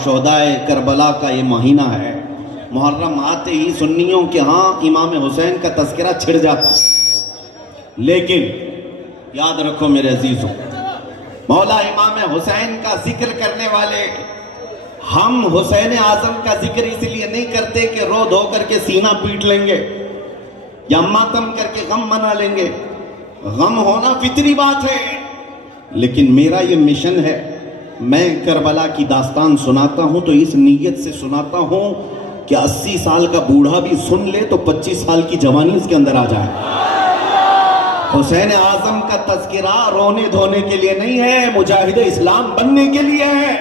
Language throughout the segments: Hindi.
शोहदाए करबला का ये महीना है। मुहर्रम आते ही सुन्नियों के यहाँ इमाम हुसैन का तज़किरा छिड़ जाता है। लेकिन याद रखो मेरे अजीजों, मौला इमाम हुसैन का जिक्र करने वाले हम हुसैन आजम का जिक्र इसलिए नहीं करते कि रो धो करके सीना पीट लेंगे या मातम करके गम मना लेंगे। गम होना फितरी बात है, लेकिन मेरा ये मिशन है, मैं करबला की दास्तान सुनाता हूं तो इस नीयत से सुनाता हूं कि 80 साल का बूढ़ा भी सुन ले तो 25 साल की जवानी इसके अंदर आ जाए। हुसैन आजम का तज़किरा रोने धोने के लिए नहीं है, मुजाहिद इस्लाम बनने के लिए है।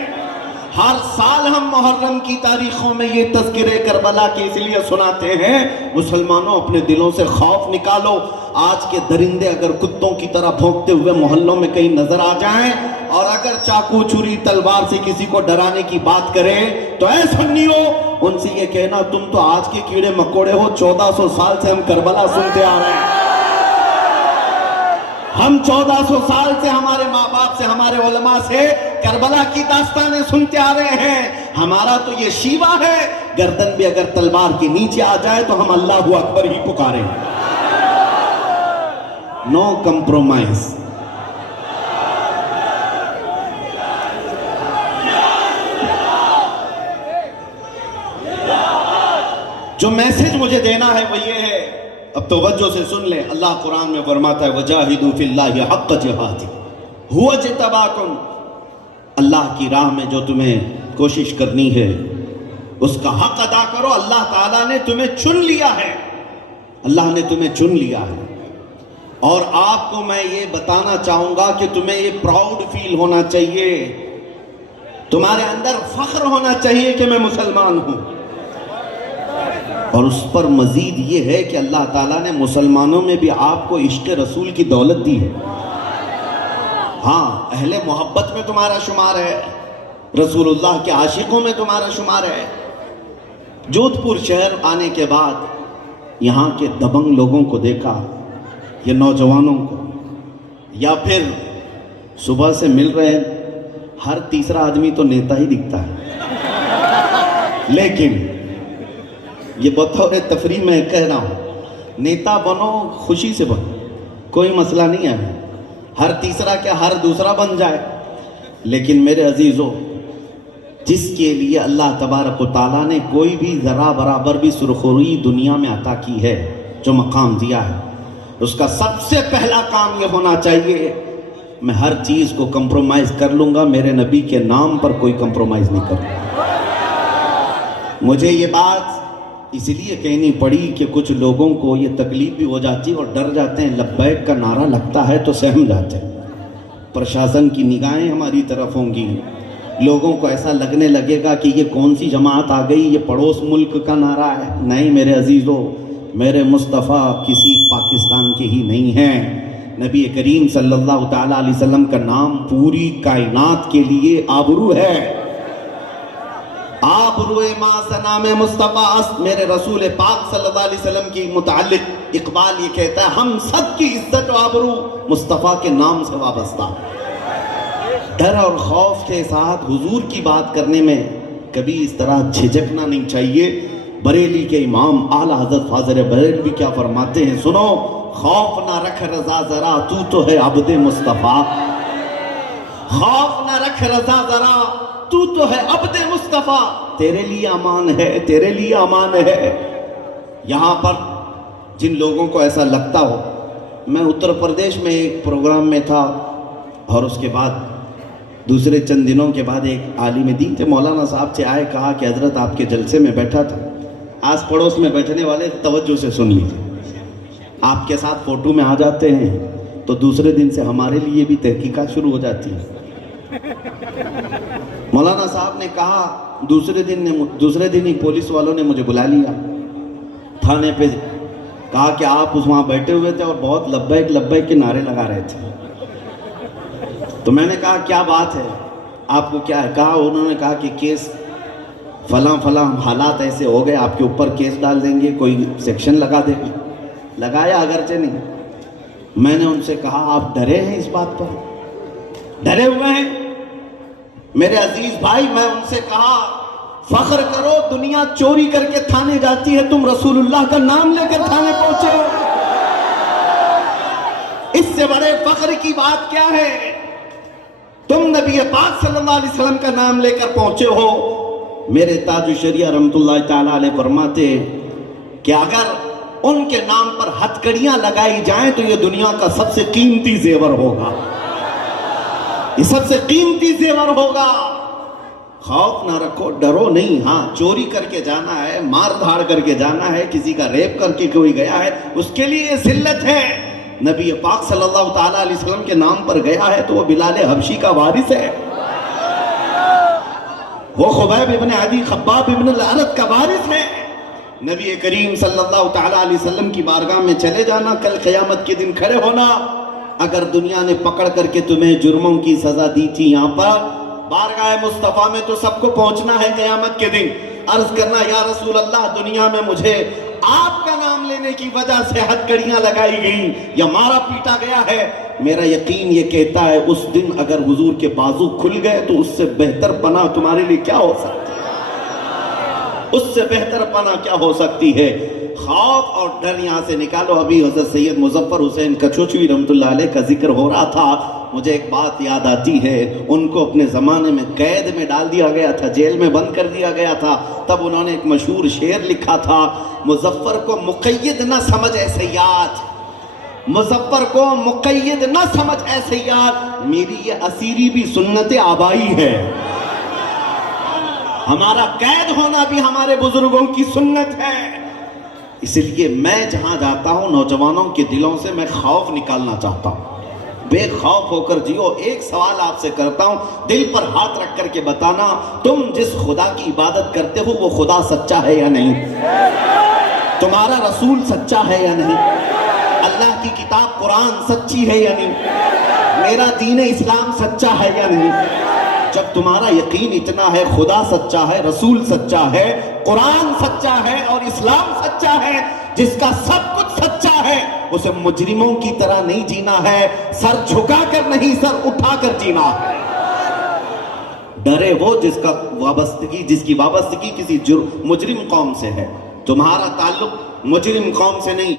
हर साल हम मुहर्रम की तारीखों में ये तज़किरे करबला के इसलिए सुनाते हैं, मुसलमानों अपने दिलों से खौफ निकालो। आज के दरिंदे अगर कुत्तों की तरह भौंकते हुए मोहल्लों में कहीं नजर आ जाएं और अगर चाकू छुरी तलवार से किसी को डराने की बात करें तो ऐ सुन्नियों, उनसे ये कहना तुम तो आज के कीड़े मकोड़े हो, 1400 साल से हम करबला सुनते आ रहे हैं। हम 1400 साल से हमारे माँ बाप से, हमारे उलमा से करबला की दास्तानें सुनते आ रहे हैं। हमारा तो ये शीवा है, गर्दन भी अगर तलवार के नीचे आ जाए तो हम अल्लाहु अकबर ही पुकारें। No compromise. जो मैसेज मुझे देना है वो ये है, अब तवज्जो से सुन ले। अल्लाह कुरान में फरमाता है वजाहिदू फिल्लाहि हक़्क़ जिहादी हुवा जितबाकुम। अल्लाह की राह में जो तुम्हें कोशिश करनी है उसका हक अदा करो। अल्लाह ताला ने तुम्हें चुन लिया है, अल्लाह ने तुम्हें चुन लिया है। और आपको मैं ये बताना चाहूंगा कि तुम्हें ये प्राउड फील होना चाहिए, तुम्हारे अंदर फख्र होना चाहिए कि मैं मुसलमान हूं। और उस पर मजीद ये है कि अल्लाह ताला ने मुसलमानों में भी आपको इश्क रसूल की दौलत दी है। हाँ, अहले मोहब्बत में तुम्हारा शुमार है, रसूलुल्लाह के आशिकों में तुम्हारा शुमार है। जोधपुर शहर आने के बाद यहाँ के दबंग लोगों को देखा, ये नौजवानों को, या फिर सुबह से मिल रहे हर तीसरा आदमी तो नेता ही दिखता है। लेकिन ये बतौर तफरीह में कह रहा हूँ, नेता बनो, खुशी से बनो, कोई मसला नहीं है। हर तीसरा क्या हर दूसरा बन जाए। लेकिन मेरे अजीजों, जिसके लिए अल्लाह तबारक व तआला ने कोई भी ज़रा बराबर भी सुरखुरी दुनिया में अता की है, जो मकाम दिया है, उसका सबसे पहला काम यह होना चाहिए, मैं हर चीज़ को कंप्रोमाइज़ कर लूँगा, मेरे नबी के नाम पर कोई कंप्रोमाइज़ नहीं करूँगा। मुझे ये बात इसलिए कहनी पड़ी कि कुछ लोगों को ये तकलीफ भी हो जाती है और डर जाते हैं। लब्बैक का नारा लगता है तो सहम जाते हैं। प्रशासन की निगाहें हमारी तरफ होंगी, लोगों को ऐसा लगने लगेगा कि ये कौन सी जमात आ गई, ये पड़ोस मुल्क का नारा है। नहीं मेरे अजीज़ों, मेरे मुस्तफ़ा किसी पाकिस्तान के ही नहीं हैं। नबी करीम सल्लल्लाहु ताला अलैहि वसल्लम का नाम पूरी कायनात के लिए आबरू है। आबरूए मां सनाम मुस्तफ़ा, मेरे रसूल पाक सल्लल्लाहु अलैहि वसल्लम की मुताल्लिक इकबाल ये कहता है, हम सब की इज्जत और आबरू मुस्तफ़ा के नाम से वाबस्ता। डर और खौफ के साथ हुजूर की बात करने में कभी इस तरह झिझकना नहीं चाहिए। बरेली के इमाम आला हज़रत फाज़िल बरेलवी क्या फरमाते हैं, सुनो, खौफ ना रख रजा जरा, तू तो है अब्दे मुस्तफ़ा। खौफ ना रख रजा जरा, तू तो है अब्दे मुस्तफ़ा, तेरे लिए अमान है, तेरे लिए अमान है। यहाँ पर जिन लोगों को ऐसा लगता हो, मैं उत्तर प्रदेश में एक प्रोग्राम में था और उसके बाद दूसरे चंद दिनों के बाद एक आलिम दीन थे, मौलाना साहब से आए, कहा कि हजरत आपके जलसे में बैठा था, आस पड़ोस में बैठने वाले तवज्जो से सुन लीजिए, आपके साथ फ़ोटो में आ जाते हैं तो दूसरे दिन से हमारे लिए भी तहकीकात शुरू हो जाती है। मौलाना साहब ने कहा, दूसरे दिन ही पुलिस वालों ने मुझे बुला लिया थाने पे, कहा कि आप उस वहाँ बैठे हुए थे और बहुत लब्बैक लब्बैक के नारे लगा रहे थे। तो मैंने कहा क्या बात है, आपको क्या है? कहा, उन्होंने कहा कि केस फला हालात ऐसे हो गए, आपके ऊपर केस डाल देंगे, कोई सेक्शन लगा देंगे। लगाया अगरचे नहीं। मैंने उनसे कहा, आप डरे हैं इस बात पर? डरे हुए हैं? मेरे अजीज भाई, मैं उनसे कहा फख्र करो, दुनिया चोरी करके थाने जाती है, तुम रसूलुल्लाह का नाम लेकर थाने पहुंचे हो। इससे बड़े फख्र की बात क्या है? तुम नबी पाक सल्लल्लाहु अलैहि वसल्लम का नाम लेकर पहुंचे हो। मेरे ताजु शरिया रहमतुल्लाह ताला अलैह फरमाते कि अगर उनके नाम पर हथकड़ियां लगाई जाएं तो ये दुनिया का सबसे कीमती जेवर होगा, ये सबसे कीमती जेवर होगा। खौफ ना रखो, डरो नहीं। हाँ, चोरी करके जाना है, मार धाड़ करके जाना है, किसी का रेप करके कोई गया है, उसके लिए जिल्लत है। नबी पाक सल्लल्लाहु ताला अलैहि वसल्लम के नाम पर गया है तो वो बिलाल हबशी का वारिस है, वो खुबैब इब्न अदी खब्बाब इब्न अल-अरत का वारिस है। नबी करीम सल्लल्लाहु ताला अलैहि वसल्लम की बारगाह में चले जाना, कल क़यामत के दिन खड़े होना। अगर दुनिया ने पकड़ करके तुम्हें जुर्मों की सजा दी थी, यहाँ पर बारगाह मुस्तफा में तो सबको पहुंचना है क़यामत के दिन। अर्ज करना, या रसूल अल्लाह, दुनिया में मुझे आपका नाम लेने की वजह से हथकड़ियां लगाई गई या मारा पीटा गया है। मेरा यकीन ये कहता है उस दिन अगर हुजूर के बाजू खुल गए तो उससे बेहतर पनाह तुम्हारे लिए क्या हो सकती है? उससे बेहतर पनाह क्या हो सकती है? खौफ और डर यहां से निकालो। अभी हजरत सैयद मुजफ्फर हुसैन कचोचवी रहमतुल्लाह अलैह का जिक्र हो रहा था, मुझे एक बात याद आती है। उनको अपने ज़माने में कैद में डाल दिया गया था, जेल में बंद कर दिया गया था। तब उन्होंने एक मशहूर शेर लिखा था, मुजफ्फर को मुक़य्यद न समझ ऐसे याद, मुजफ्फर को मुक़य्यद न समझ ऐसे याद, मेरी ये असीरी भी सुन्नत आबाई है। हमारा कैद होना भी हमारे बुजुर्गों की सुन्नत है। इसलिए मैं जहां जाता हूं, नौजवानों के दिलों से मैं खौफ निकालना चाहता हूं, बेखौफ होकर जियो। एक सवाल आपसे करता हूं, दिल पर हाथ रख करके बताना, तुम जिस खुदा की इबादत करते हो वो खुदा सच्चा है या नहीं? तुम्हारा रसूल सच्चा है या नहीं? अल्लाह की किताब कुरान सच्ची है या नहीं? मेरा दीन इस्लाम सच्चा है या नहीं? जब तुम्हारा यकीन इतना है, खुदा सच्चा है, रसूल सच्चा है, कुरान सच्चा है और इस्लाम सच्चा है, जिसका सब कुछ सच्चा है, उसे मुजरिमों की तरह नहीं जीना है, सर झुकाकर नहीं, सर उठाकर जीना है। डरे वो जिसकी वाबस्तगी किसी मुजरिम कौम से है। तुम्हारा ताल्लुक मुजरिम कौम से नहीं।